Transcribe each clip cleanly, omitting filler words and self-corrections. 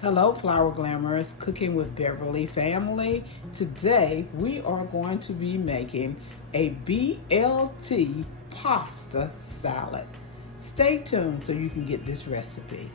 Hello, Flower Glamorous Cooking with Beverly family. Today we are going to be making a BLT pasta salad. Stay tuned so you can get this recipe.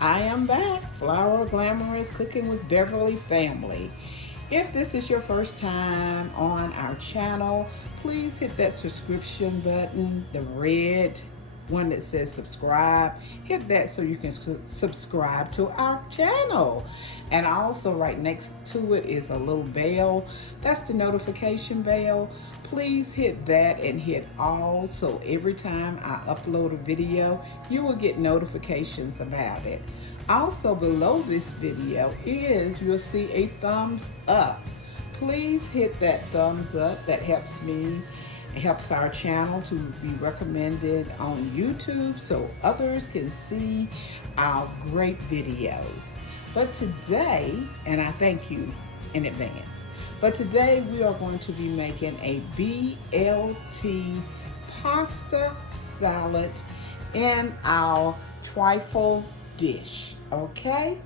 I am back, Flower Glamorous Cooking with Beverly family. If this is your first time on our channel, please hit that subscription button, the red one that says subscribe. Hit that so you can subscribe to our channel. And also right next to it is a little bell. That's the notification bell. Please hit that and hit all so every time I upload a video, you will get notifications about it. Also below this video you'll see a thumbs up. Please hit that thumbs up. That helps me. It helps our channel to be recommended on YouTube so others can see our great videos. But today, and I thank you in advance, but today we are going to be making a BLT pasta salad in our trifle dish, okay?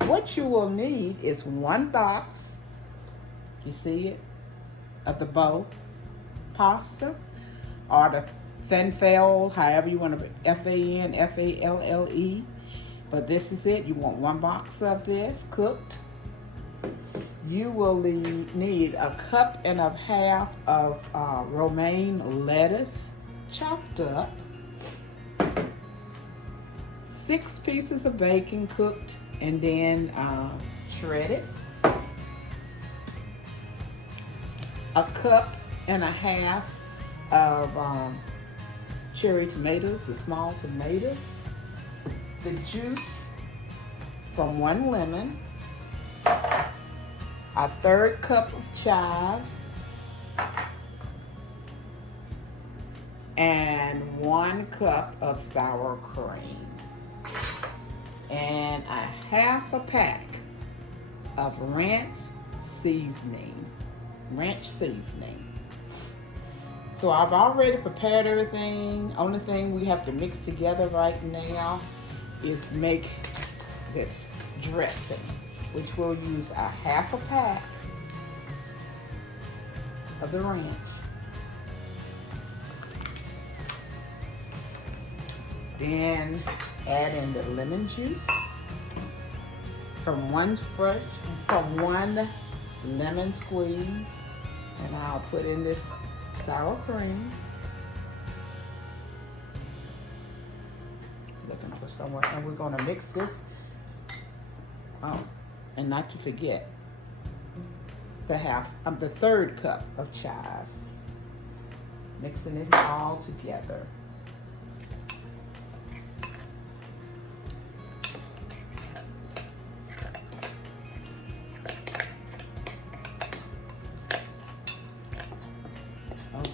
What you will need is one box, you see it, of the bowl pasta, or the fanfale, however you want to, FANFALLE, but this is it. You want one box of this cooked. You will need a cup and a half of romaine lettuce chopped up, 6 pieces of bacon cooked and then shredded, a cup and a half of cherry tomatoes, the small tomatoes, the juice from 1 lemon, a 1/3 cup of chives, and 1 cup of sour cream, and a half a pack of ranch seasoning. So I've already prepared everything. Only thing we have to mix together right now is make this dressing, which we'll use a half a pack of the ranch. Then add in the lemon juice from one lemon squeeze, and I'll put in this sour cream. Looking for somewhere, and we're going to mix this. Oh, and not to forget the 1/3 cup of chives. Mixing this all together.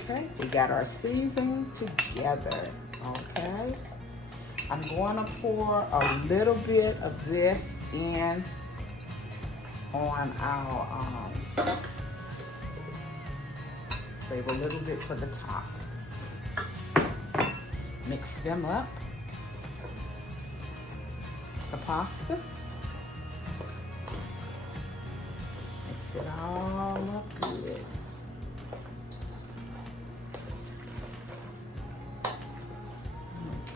Okay, we got our seasoning together, okay? I'm going to pour a little bit of this in on our, save a little bit for the top. Mix them up, the pasta. Mix it all up good.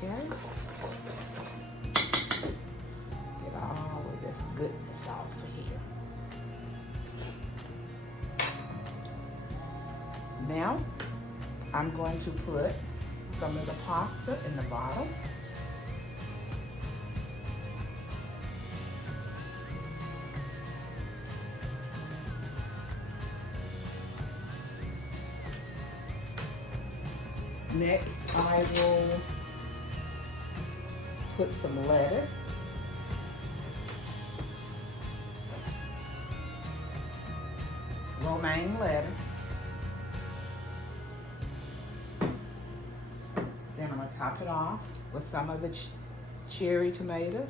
Okay. Get all of this goodness off of here. Now, I'm going to put some of the pasta in the bottom. Next, I will put some lettuce, romaine lettuce. Then I'm going to top it off with some of the cherry tomatoes.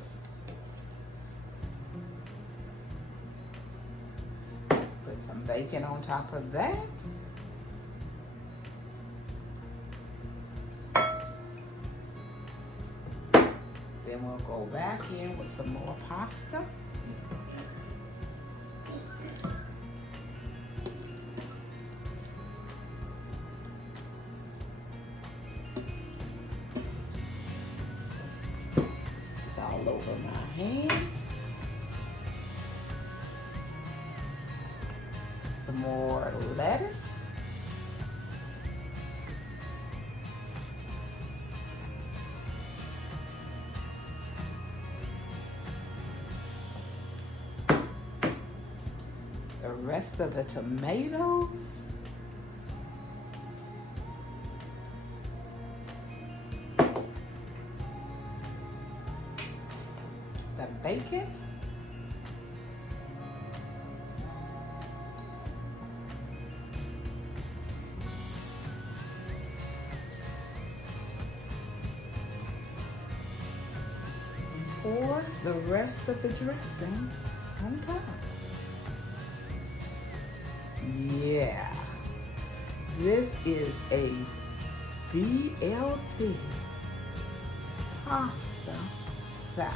Put some bacon on top of that. Then we'll go back in with some more pasta. It's all over my hands. Some more lettuce. The rest of the tomatoes. The bacon. Pour the rest of the dressing on top. Yeah, this is a BLT pasta salad.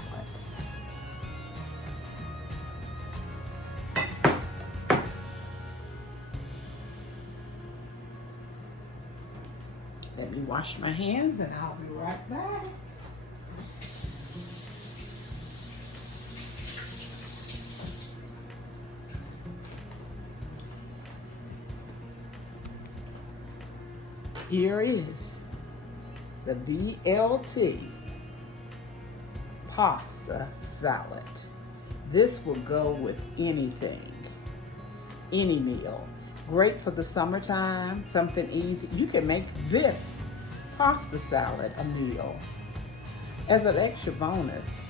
Let me wash my hands and I'll be right back. Here is the BLT pasta salad. This will go with anything, any meal. Great for the summertime, something easy. You can make this pasta salad a meal. As an extra bonus,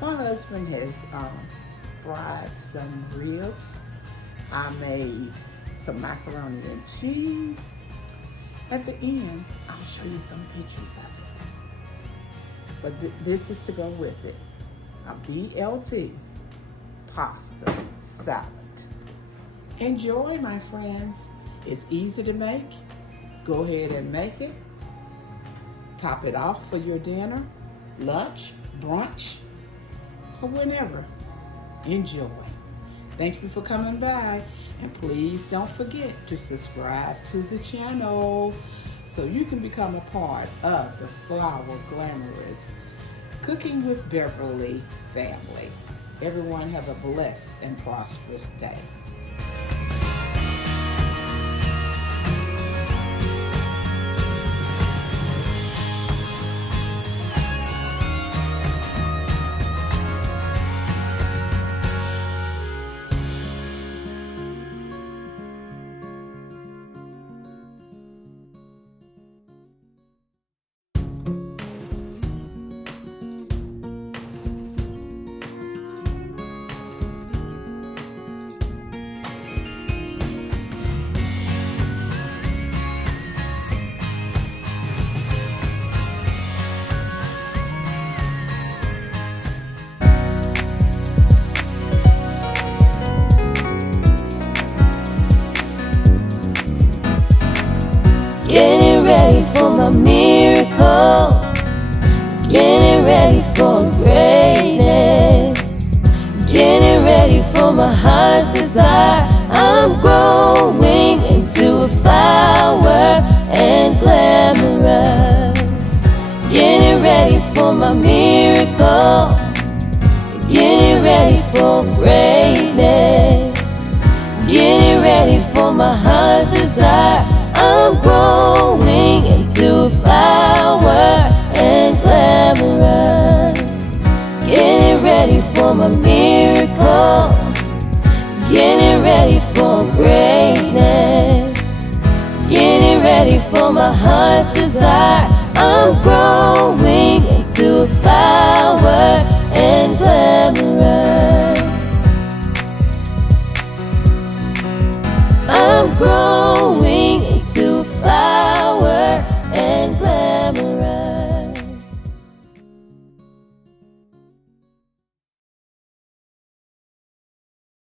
my husband has fried some ribs. I made some macaroni and cheese. At the end, I'll show you some pictures of it. But this is to go with it. A BLT pasta salad. Enjoy, my friends. It's easy to make. Go ahead and make it. Top it off for your dinner, lunch, brunch, or whenever. Enjoy. Thank you for coming by. And please don't forget to subscribe to the channel so you can become a part of the Flower Glamorous Cooking with Beverly family. Everyone have a blessed and prosperous day. Getting ready for my miracle, getting ready for greatness, getting ready for my heart's desire. I'm growing into a flower and glamorous. Getting ready for my miracle, getting ready for greatness, getting ready for my heart's desire. I'm growing into a flower and glamorous. Getting ready for my miracle, getting ready for greatness, getting ready for my heart's desire. I'm growing